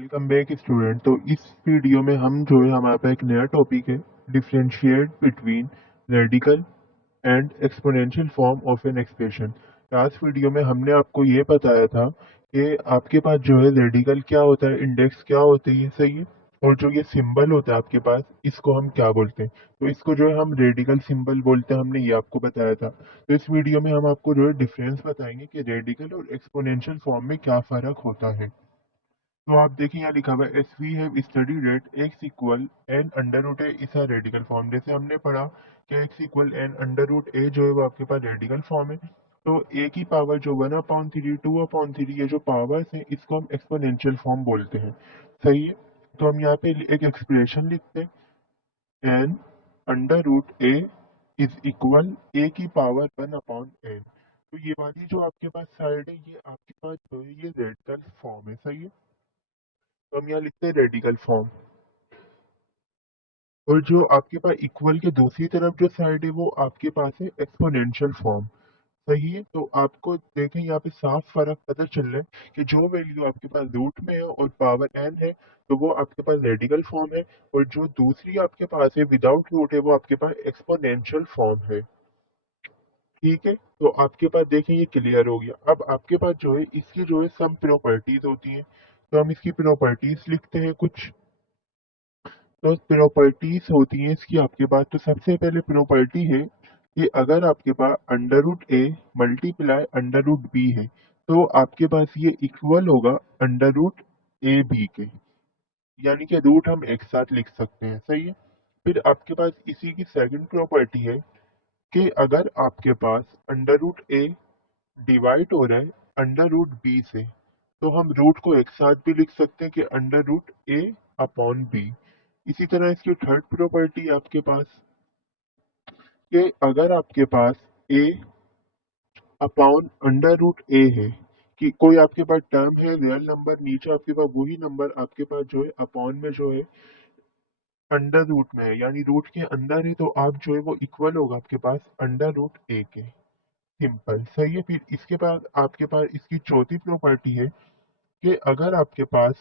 Welcome back student. तो इस video में हम जो है हमारे पास एक नया टॉपिक है, differentiate between radical and exponential form of an expression. Last video में हमने आपको ये बताया था कि आपके पास जो है रेडिकल क्या होता है, इंडेक्स क्या होती है, सही है। और जो ये सिंबल होता है आपके पास, इसको हम क्या बोलते हैं, तो इसको जो है हम रेडिकल सिंबल बोलते हैं, हमने ये आपको बताया था। तो इस वीडियो में हम आपको जो है डिफरेंस बताएंगे कि रेडिकल और एक्सपोनेंशियल फॉर्म में क्या फर्क होता है। तो आप देखिए यहाँ लिखा हुआ है, as we have studied at x equal n under root a is radical form. जैसे हमने पढ़ा कि x equal n under root a जो है वो आपके पास रेडिकल फॉर्म है। तो ए की पावर जो 1/3 2/3 ये जो पावर्स है, इसको हम एक्सपोनेंशियल फॉर्म बोलते हैं, सही है। तो हम यहाँ पे एक एक्सप्रेशन लिखते हैं, n under root a is equal a की पावर 1/n। तो ये वाली जो आपके पास साइड है, ये आपके पास जो है ये रेडिकल फॉर्म है, सही है। तो हम यहाँ लिखते हैं रेडिकल फॉर्म। और जो आपके पास इक्वल के दूसरी तरफ जो साइड है, वो आपके पास है एक्सपोनेंशियल फॉर्म, सही है। तो आपको देखें यहाँ पे साफ फर्क पता चल रहा है कि जो वैल्यू आपके पास रूट में है और पावर एन है, तो वो आपके पास रेडिकल फॉर्म है। और जो दूसरी आपके पास है विदाउट रूट है, वो आपके पास एक्सपोनेंशियल फॉर्म है, ठीक है। तो आपके पास देखें ये क्लियर हो गया। अब आपके पास जो है इसकी जो है सम प्रॉपर्टीज होती हैं, तो हम इसकी प्रॉपर्टीज लिखते हैं कुछ। तो प्रॉपर्टीज होती हैं इसकी आपके पास। तो सबसे पहले प्रॉपर्टी है कि अगर आपके पास under root a multiply under root b है, तो आपके पास ये इक्वल होगा अंडर रूट ए बी के, यानी कि रूट हम एक साथ लिख सकते हैं, सही है। फिर आपके पास इसी की सेकंड प्रॉपर्टी है कि अगर आपके पास अंडर रूट ए डिवाइड हो रहा है अंडर रूट बी से, तो हम रूट को एक साथ भी लिख सकते हैं कि under root a upon B. इसी तरह इसकी थर्ड प्रॉपर्टी आपके पास कि अगर आपके पास ए अपॉन अंडर रूट ए है, कि कोई आपके पास टर्म है रियल नंबर, नीचे आपके पास वही नंबर आपके पास जो है अपॉन में जो है अंडर रूट में है, यानी रूट के अंदर है, तो आप जो है वो इक्वल होगा आपके पास अंडर रूट ए के, सिंपल, सही है। फिर इसके बाद आपके पास इसकी चौथी प्रॉपर्टी है कि अगर आपके पास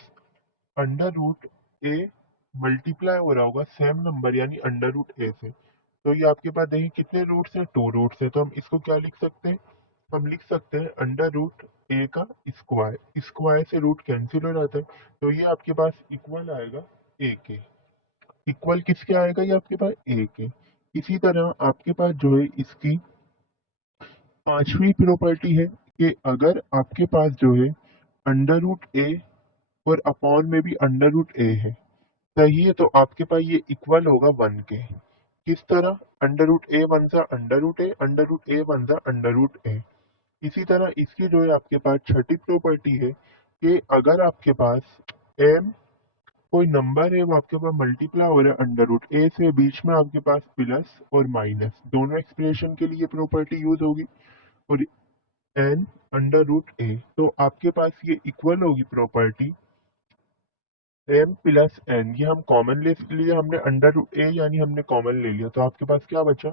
अंडर रूट ए मल्टीप्लाई हो रहा होगा सेम नंबर यानी अंडर रूट ए से, तो ये आपके पास देखिए कितने रूट्स हैं, 2 रूट्स हैं। तो हम इसको क्या लिख सकते हैं, हम लिख सकते हैं अंडर रूट ए का स्क्वायर। स्क्वायर से रूट कैंसिल हो जाता है, तो ये आपके पास इक्वल आएगा ए के। इक्वल किसके आएगा, ये आपके पास ए के। इसी तरह आपके पास जो है इसकी पांचवी प्रॉपर्टी है कि अगर आपके पास जो है अंडर रूट ए और अपॉन में भी अंडर रूट ए है, सही है, तो आपके पास ये इक्वल होगा 1 के। किस तरह, अंडर रूट ए वन सा अंडर रूट ए, अंडर रूट ए वन सा अंडर रूट ए। इसी तरह इसकी जो है आपके पास छठी प्रॉपर्टी है कि अगर आपके पास एम कोई नंबर है, वो आपके पास मल्टीप्लाई हो रहा है अंडर रूट ए से, बीच में आपके पास प्लस और माइनस दोनों एक्सप्रेशन के लिए प्रॉपर्टी यूज होगी, और एन अंडर रूट ए, तो आपके पास ये इक्वल होगी प्रॉपर्टी एम प्लस एन। ये हम कॉमन ले लिए, हमने अंडर रूट ए यानी हमने कॉमन ले लिया, तो आपके पास क्या बचा,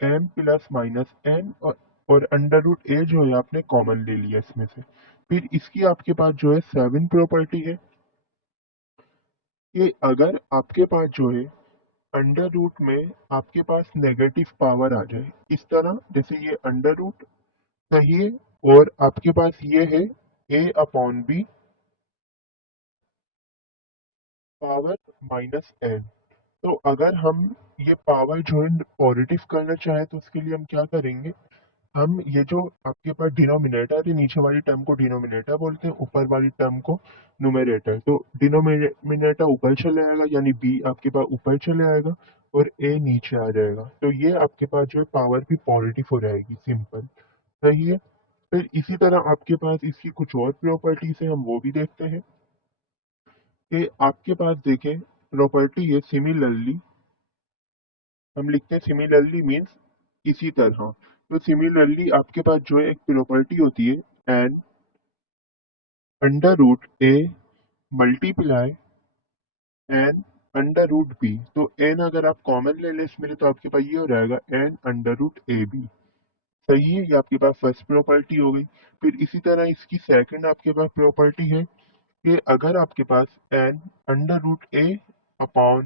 एम प्लस माइनस एन, और अंडर रूट ए जो है आपने कॉमन ले लिया इसमें से। फिर इसकी आपके पास जो है सेवन प्रॉपर्टी है कि अगर आपके पास जो है अंडर रूट में आपके पास नेगेटिव पावर आ जाए, इस तरह जैसे ये अंडर रूट, सही है, और आपके पास ये है a upon b power minus n. तो अगर हम ये पावर जो है पॉजिटिव करना चाहें, तो उसके लिए हम क्या करेंगे, हम ये जो आपके पास डिनोमिनेटर है, नीचे वाली टर्म को डिनोमिनेटर बोलते हैं, ऊपर वाली टर्म को न्यूमरेटर। तो डिनोमिनेटर ऊपर चले आएगा, यानी बी आपके पास ऊपर चले आएगा और ए नीचे आ जाएगा, तो ये आपके पास जो है पावर भी पॉजिटिव हो जाएगी, सिंपल, सही है। फिर इसी तरह आपके पास इसकी कुछ और प्रॉपर्टीज है, हम वो भी देखते हैं कि आपके पास देखें प्रॉपर्टी है सिमिलरली, हम लिखते हैं सिमिलरली मीन्स इसी तरह। तो सिमिलरली आपके पास जो है एक प्रॉपर्टी होती है n under root a multiply n under root b. तो एन अगर आप कॉमन ले लें इसमें, तो आपके पास ये हो जाएगा N under root A B, सही है। ये आपके पास फर्स्ट प्रॉपर्टी हो गई। फिर इसी तरह इसकी सेकंड आपके पास प्रॉपर्टी है कि अगर आपके पास n under root a upon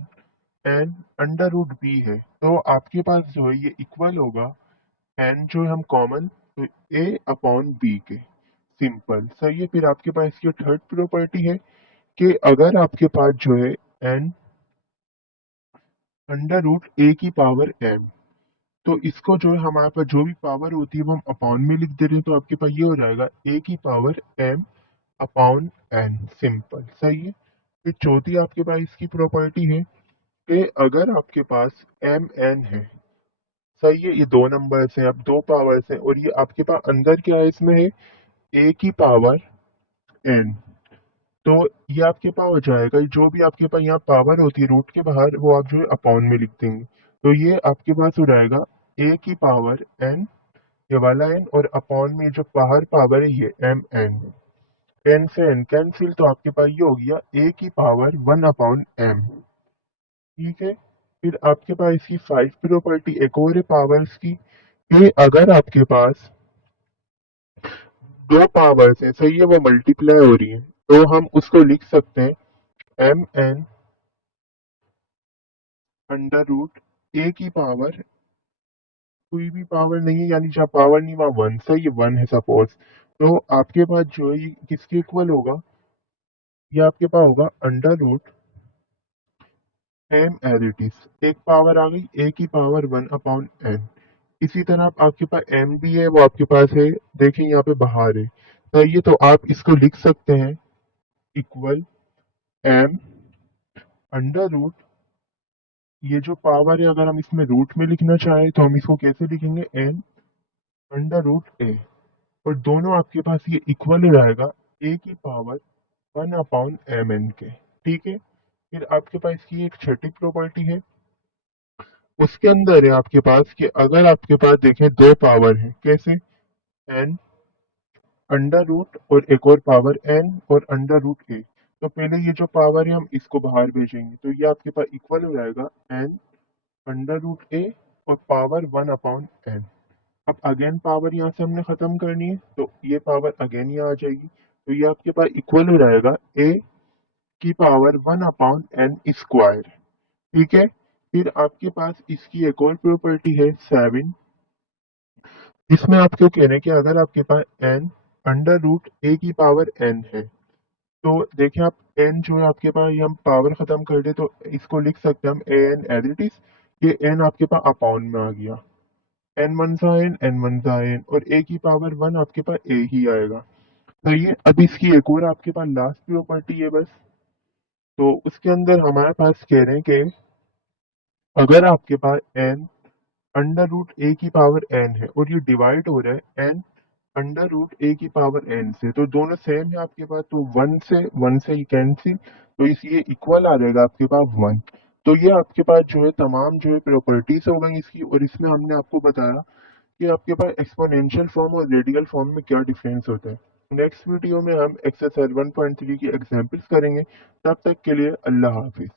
n under root b है तो आपके पास जो है ये इक्वल होगा n जो है हम कॉमन तो a अपॉन बी के। सिंपल सही है। फिर आपके पास इसकी थर्ड प्रॉपर्टी है कि अगर आपके पास जो है n अंडर रूट ए की पावर m, तो इसको जो है हमारे पास जो भी पावर होती है वो हम अपॉन में लिख दे रहे हैं, तो आपके पास ये हो जाएगा a की power m upon n। Simple सही है। फिर चौथी आपके पास इसकी प्रॉपर्टी है कि अगर आपके पास एम एन है, सही है, ये दो नंबर्स हैं, अब दो पावर्स हैं और ये आपके पास अंदर क्या है, इसमें है ए की पावर एन, तो ये आपके पास हो जाएगा जो भी आपके पास यहाँ पावर होती है रूट के बाहर वो आप जो है अपॉन में लिख देंगे, तो ये आपके पास हो जाएगा ए की पावर एन, ये वाला एन, और अपॉन में जो बाहर पावर है ये एम एन। एन से एन कैंसिल, तो आपके पास ये हो गया ए की पावर वन अपॉन एम। ठीक है। फिर आपके पास इसकी फाइव प्रॉपर्टी एक और है पावर्स की, कि अगर आपके पास दो पावर्स हैं, सही है, वो मल्टीप्लाई हो रही है, तो हम उसको लिख सकते हैं एम एन अंडर रूट ए की पावर, कोई भी पावर नहीं है, यानी जहाँ पावर नहीं वहाँ वन, सही है, वन है सपोज, तो आपके पास जो है ये किसके इक्वल होगा, ये आपके पास होगा under root M as it is, एक पावर आ गई ए की पावर वन अपॉन एन। इसी तरह आपके पास एम भी है, वो आपके पास है, देखिए यहाँ पे बाहर है, सही है, तो आप इसको लिख सकते हैं इक्वल एम अंडर रूट, ये जो पावर है अगर हम इसमें रूट में लिखना चाहें तो हम इसको कैसे लिखेंगे, एन अंडर रूट ए, और दोनों आपके पास ये इक्वल हो जाएगा ए की power one upon M N K. ठीक है। फिर आपके पास इसकी एक छठी प्रॉपर्टी है, उसके अंदर है आपके पास कि अगर आपके पास देखें दो पावर है, कैसे, एन अंडर रूट और एक और पावर एन और अंडर रूट ए, तो पहले ये जो पावर है हम इसको बाहर भेजेंगे, तो ये आपके पास इक्वल हो जाएगा एन अंडर रूट ए और पावर वन अपॉन एन। अब अगेन पावर यहाँ से हमने खत्म करनी है, तो ये पावर अगेन यहाँ आ जाएगी, तो ये आपके पास इक्वल हो जाएगा ए की power one upon N square. ठीक है। फिर आपके पास इसकी एक और प्रॉपर्टी है सेवन, इसमें आपको कह रहे हैं कि अगर आपके पास एन अंडर रूट ए की पावर एन है, तो देखिए आप एन जो है आपके पास, ये हम पावर खत्म कर दे तो इसको लिख सकते हैं हम A N as it is, ये एन आपके पास अपॉन में आ गया, एन वन सा एन वन सा एन, और ए की पावर वन आपके पास ए ही आएगा। सही है। अब इसकी एक और आपके पास लास्ट प्रॉपर्टी है बस, तो उसके अंदर हमारे पास कह रहे हैं कि अगर आपके पास एन अंडर रूट ए की पावर एन है और ये डिवाइड हो रहा है एन अंडर रूट ए की पावर एन से, तो दोनों सेम है आपके पास, तो वन से ही कैंसिल, तो इस ये इक्वल आ जाएगा आपके पास वन। तो ये आपके पास जो है तमाम जो है प्रॉपर्टीज हो गई इसकी, और इसमें हमने आपको बताया कि आपके पास एक्सपोनेंशियल फॉर्म और रेडियल फॉर्म में क्या डिफरेंस होता है। नेक्स्ट वीडियो में हम एक्सरसाइज 1.3 की एग्जाम्पल्स करेंगे। तब तक के लिए अल्लाह हाफिज।